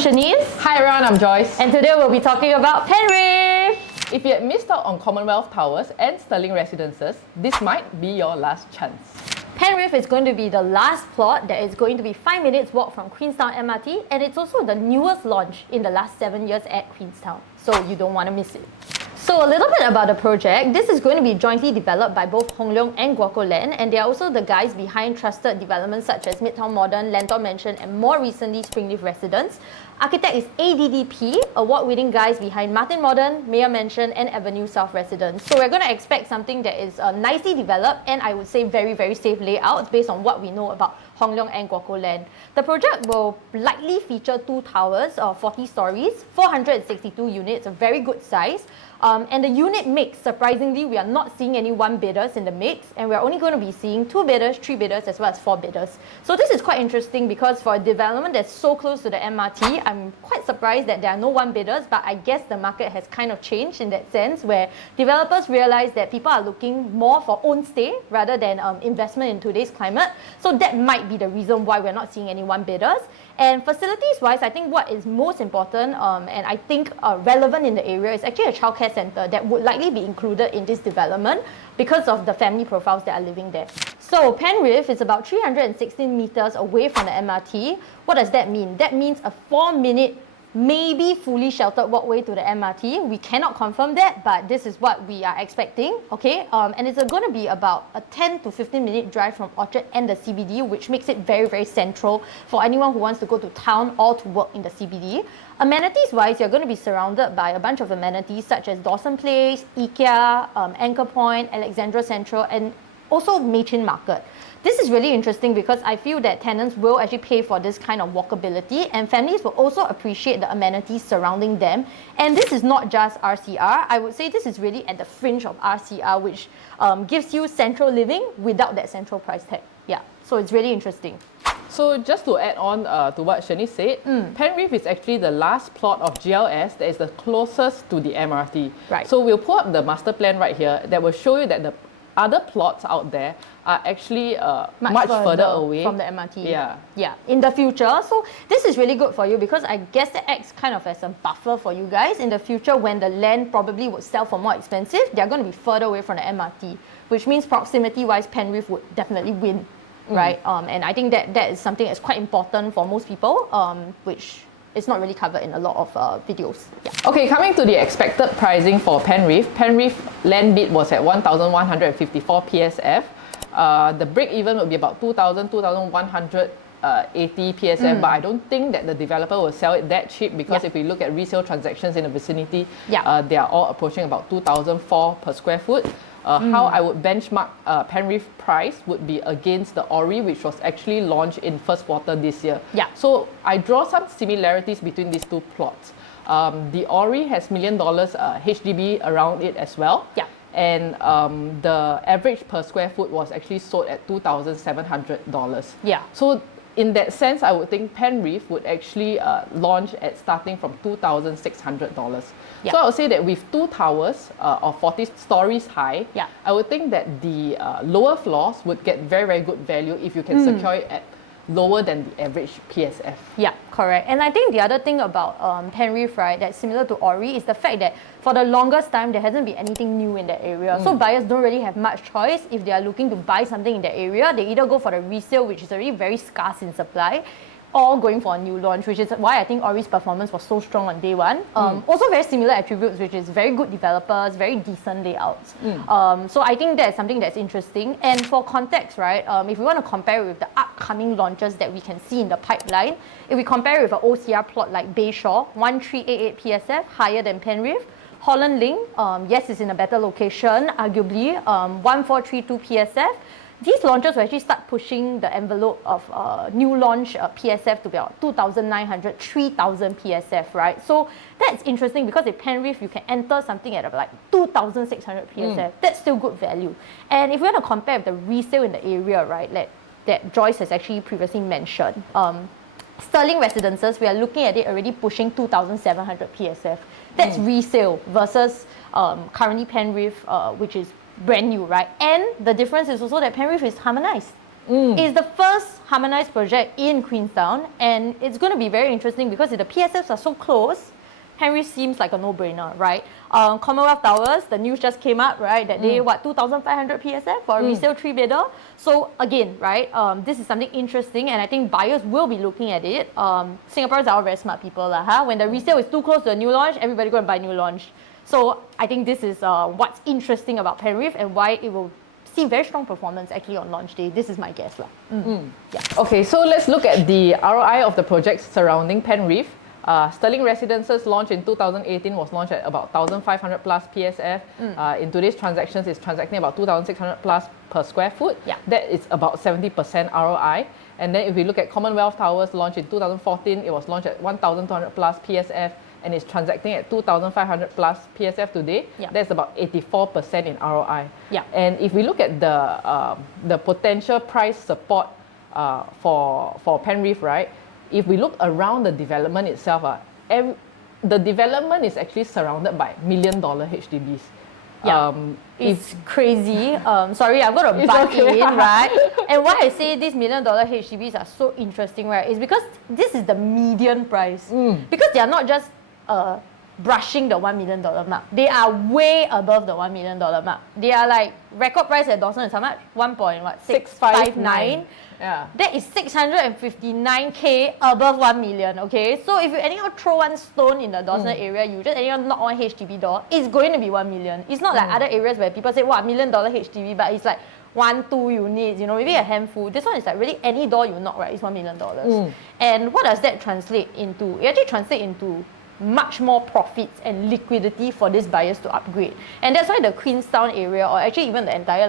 Shanice. Hi everyone, I'm Joyce. And today we'll be talking about Penrith. If you had missed out on Commonwealth Towers and Stirling Residences, this might be your last chance. Penrith is going to be the last plot that is going to be 5 minutes walk from Queenstown MRT, and it's also the newest launch in the last 7 years at Queenstown, so you don't want to miss it. So a little bit about the project. This is going to be jointly developed by both Hong Leong and GuocoLand, and they are also the guys behind trusted developments such as Midtown Modern, Lentor Mansion, and more recently Springleaf Residence. Architect is ADDP, award-winning guys behind Martin Modern, Mayor Mansion, and Avenue South Residence. So we're going to expect something that is nicely developed and I would say very, very safe layouts based on what we know about Hong Leong and GuocoLand. The project will likely feature 2 towers of 40 stories, 462 units, a very good size. And the unit mix, surprisingly, we are not seeing any 1 bidders in the mix, and we're only going to be seeing 2 bidders, 3 bidders, as well as 4 bidders. So this is quite interesting because for a development that's so close to the MRT, I'm quite surprised that there are no 1 bidders, but I guess the market has kind of changed in that sense, where developers realize that people are looking more for own stay rather than investment in today's climate. So that might be the reason why we're not seeing any 1 bidders. And facilities-wise, I think what is most important and I think relevant in the area is actually a childcare center that would likely be included in this development because of the family profiles that are living there. So Penrith is about 316 meters away from the MRT. What does that mean? That means a 4-minute, maybe fully sheltered walkway to the MRT. We cannot confirm that, but this is what we are expecting, okay? And it's going to be about a 10 to 15 minute drive from Orchard and the CBD, which makes it very, very central for anyone who wants to go to town or to work in the CBD. Amenities-wise, you're going to be surrounded by a bunch of amenities such as Dawson Place, IKEA, Anchor Point, Alexandra Central, and also Machin Market. This is really interesting because I feel that tenants will actually pay for this kind of walkability, and families will also appreciate the amenities surrounding them. And this is not just RCR. I would say this is really at the fringe of RCR, which gives you central living without that central price tag. Yeah, so it's really interesting. So just to add on to what Shanice said, Penrith is actually the last plot of GLS that is the closest to the MRT. Right. So we'll pull up the master plan right here that will show you that the other plots out there are actually much further away from the MRT. Yeah. In the future. So this is really good for you because I guess it acts kind of as a buffer for you guys. In the future, when the land probably would sell for more expensive, they're going to be further away from the MRT, which means proximity-wise, Penrith would definitely win, right? And I think that is something that's quite important for most people, which it's not really covered in a lot of videos. Yeah. Okay, coming to the expected pricing for Penrith. Penrith land bid was at 1,154 PSF. The break even would be about 2,180 PSF, but I don't think that the developer will sell it that cheap because if we look at resale transactions in the vicinity, they are all approaching about 2,004 per square foot. How I would benchmark Penrith price would be against the Ori, which was actually launched in first quarter this year. So I draw some similarities between these 2 plots. The Ori has $1 million HDB around it as well. And the average per square foot was actually sold at $2,700. So in that sense, I would think Penrith would actually launch at starting from $2,600. So I would say that with 2 towers of 40 stories high, I would think that the lower floors would get very, very good value if you can secure it at lower than the average PSF. Yeah, correct. And I think the other thing about Penrith, right, that's similar to Ori is the fact that for the longest time, there hasn't been anything new in that area. So buyers don't really have much choice. If they are looking to buy something in that area, they either go for the resale, which is already very scarce in supply, or going for a new launch, which is why I think Ori's performance was so strong on day one. Also very similar attributes, which is very good developers, very decent layouts. So I think that's something that's interesting. And for context, right, if we want to compare with the upcoming launches that we can see in the pipeline, if we compare with an OCR plot like Bayshore, 1388 PSF, higher than Penrith. Holland Link, yes, it's in a better location, arguably, 1432 PSF. These launches will actually start pushing the envelope of new launch PSF to about 2,900, 3,000 PSF, right? So that's interesting because in Penrith, you can enter something at about like 2,600 PSF. That's still good value. And if we want to compare with the resale in the area, right, that Joyce has actually previously mentioned, Stirling Residences, we are looking at it already pushing 2,700 PSF. That's resale versus currently Penrith, which is brand new, right? And the difference is also that Penrith is harmonized. It's the first harmonized project in Queenstown, and it's going to be very interesting because the PSFs are so close. Penrith seems like a no-brainer, right? Commonwealth Towers, the news just came up, right? That they, 2,500 PSF for a resale 3-bedder. So again, right, this is something interesting, and I think buyers will be looking at it. Singaporeans are all very smart people. When the resale is too close to a new launch, everybody go and buy new launch. So I think this is what's interesting about Penrith and why it will see very strong performance actually on launch day. This is my guess. Yeah. Okay, so let's look at the ROI of the projects surrounding Penrith. Stirling Residences launched in 2018 was launched at about 1,500 plus PSF. In today's transactions, it's transacting about 2,600 plus per square foot. Yeah. That is about 70% ROI. And then if we look at Commonwealth Towers launched in 2014, it was launched at 1,200 plus PSF and it's transacting at 2,500 plus PSF today. Yeah. That's about 84% in ROI. Yeah. And if we look at the potential price support for Penrith, right? If we look around the development itself, the development is actually surrounded by $1 million HDBs. Yeah, it's crazy. Sorry, I'm going to butt in, right? And why I say these $1 million HDBs are so interesting, right, is because this is the median price. Because they are not just brushing the $1 million mark. They are way above the $1 million mark. They are like, record price at Dawson is how much? 1.659. Yeah. That is 659K above 1 million, okay? So if you anyhow throw one stone in the Dawson area, you just anyhow knock on HDB door, it's going to be 1 million. It's not like other areas where people say, wow, $1 million HDB, but it's like 1-2 units, you know, maybe a handful. This one is like really any door you knock, right, is $1 million. And what does that translate into? It actually translates into much more profits and liquidity for these buyers to upgrade. And that's why the Queenstown area, or actually even the entire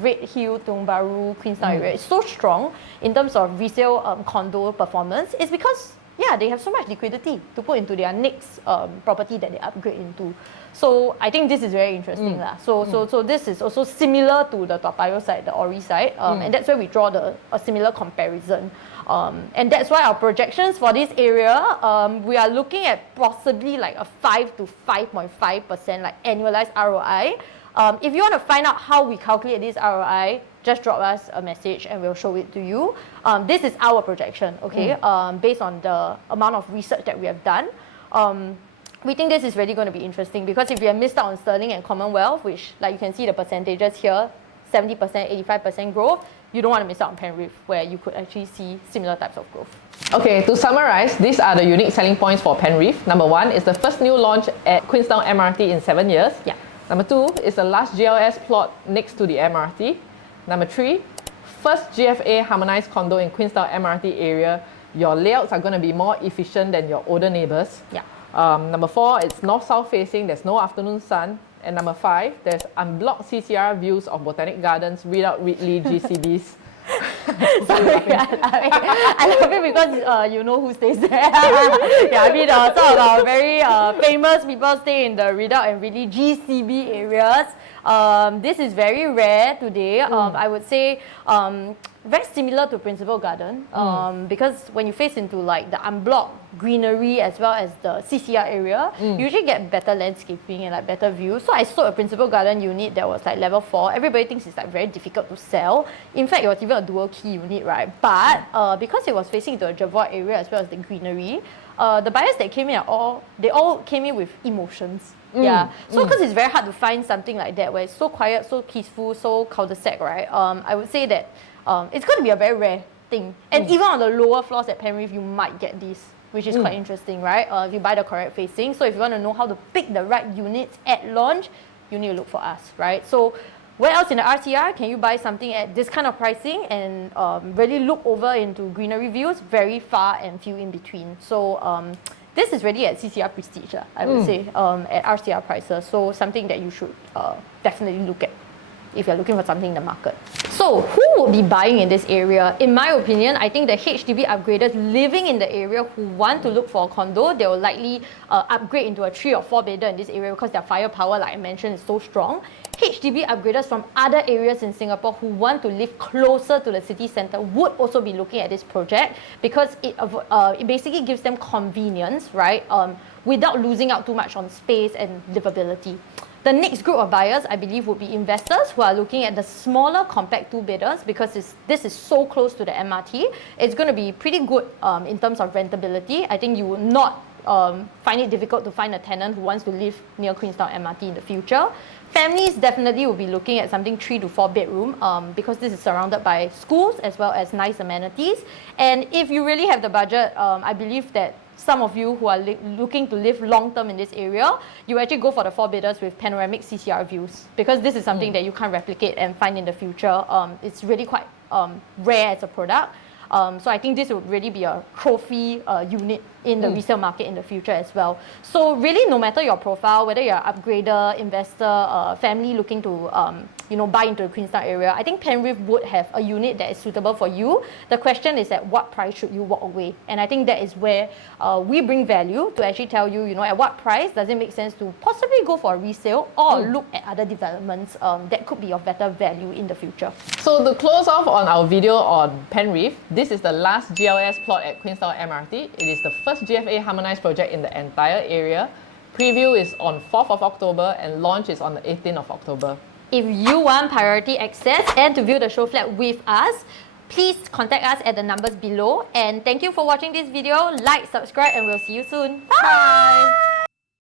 Red Hill, Tiong Bahru, Queenstown area is so strong in terms of resale condo performance. It's because, yeah, they have so much liquidity to put into their next property that they upgrade into. So I think this is very interesting. So this is also similar to the Toa Payoh side, the Ori side, and that's where we draw a similar comparison. And that's why our projections for this area, we are looking at possibly like a 5 to 5.5% like annualized ROI. If you want to find out how we calculate this ROI, just drop us a message and we'll show it to you. This is our projection, okay, based on the amount of research that we have done. We think this is really going to be interesting because if you have missed out on Stirling and Commonwealth, which like you can see the percentages here, 70%, 85% growth, you don't want to miss out on Penrith, where you could actually see similar types of growth. Okay, to summarize, these are the unique selling points for Penrith. Number 1 is the first new launch at Queenstown MRT in 7 years. Yeah. Number 2 is the last GLS plot next to the MRT. Number 3, first GFA harmonized condo in Queenstown MRT area. Your layouts are going to be more efficient than your older neighbours. Yeah. Number 4, it's north-south facing, there's no afternoon sun. And number 5, there's unblocked CCR views of Botanic Gardens without Ridley GCBs. Sorry, I love it because you know who stays there. Yeah, I mean, some of our very famous people stay in the Redoubt and Ridley GCB areas. This is very rare today. I would say very similar to Principal Garden because when you face into like the unblocked greenery as well as the CCR area, you usually get better landscaping and like better views. So I sold a Principal Garden unit that was like level 4. Everybody thinks it's like very difficult to sell. In fact, it was even a dual key unit, right? But because it was facing into a Jervois area as well as the greenery, the buyers that came in they all came in with emotions. Yeah, so because it's very hard to find something like that where it's so quiet, so peaceful, so cul-de-sac, right? I would say that it's going to be a very rare thing. And even on the lower floors at Penrith, you might get this, which is quite interesting, right? If you buy the correct facing. So if you want to know how to pick the right units at launch, you need to look for us, right? So where else in the RCR can you buy something at this kind of pricing and really look over into greenery views? Very far and few in between. So this is really at CCR Prestige, I would say, at RCR prices. So something that you should definitely look at if you're looking for something in the market. So who will be buying in this area? In my opinion, I think the HDB upgraders living in the area who want to look for a condo, they will likely upgrade into a 3 or 4 bedder in this area because their firepower, like I mentioned, is so strong. HDB upgraders from other areas in Singapore who want to live closer to the city centre would also be looking at this project because it basically gives them convenience, right? Without losing out too much on space and livability. The next group of buyers, I believe, would be investors who are looking at the smaller compact 2 bidders because this is so close to the MRT. It's going to be pretty good in terms of rentability. I think you will not find it difficult to find a tenant who wants to live near Queenstown MRT in the future. Families definitely will be looking at something 3 to 4 bedroom because this is surrounded by schools as well as nice amenities. And if you really have the budget, I believe that some of you who are looking to live long term in this area, you actually go for the 4 bidders with panoramic CCR views because this is something that you can't replicate and find in the future. It's really quite rare as a product. So I think this would really be a trophy unit in the resale market in the future as well. So really, no matter your profile, whether you're an upgrader, investor, family looking to buy into the Queenstown area, I think Penrith would have a unit that is suitable for you. The question is at what price should you walk away? And I think that is where we bring value to actually tell you, at what price does it make sense to possibly go for a resale or look at other developments that could be of better value in the future. So to close off on our video on Penrith, this is the last GLS plot at Queenstown MRT. It is the first GFA harmonized project in the entire area. Preview is on 4th of October and launch is on the 18th of October. If you want priority access and to view the show flat with us, please contact us at the numbers below. And thank you for watching this video. Like, subscribe, and we'll see you soon. Bye!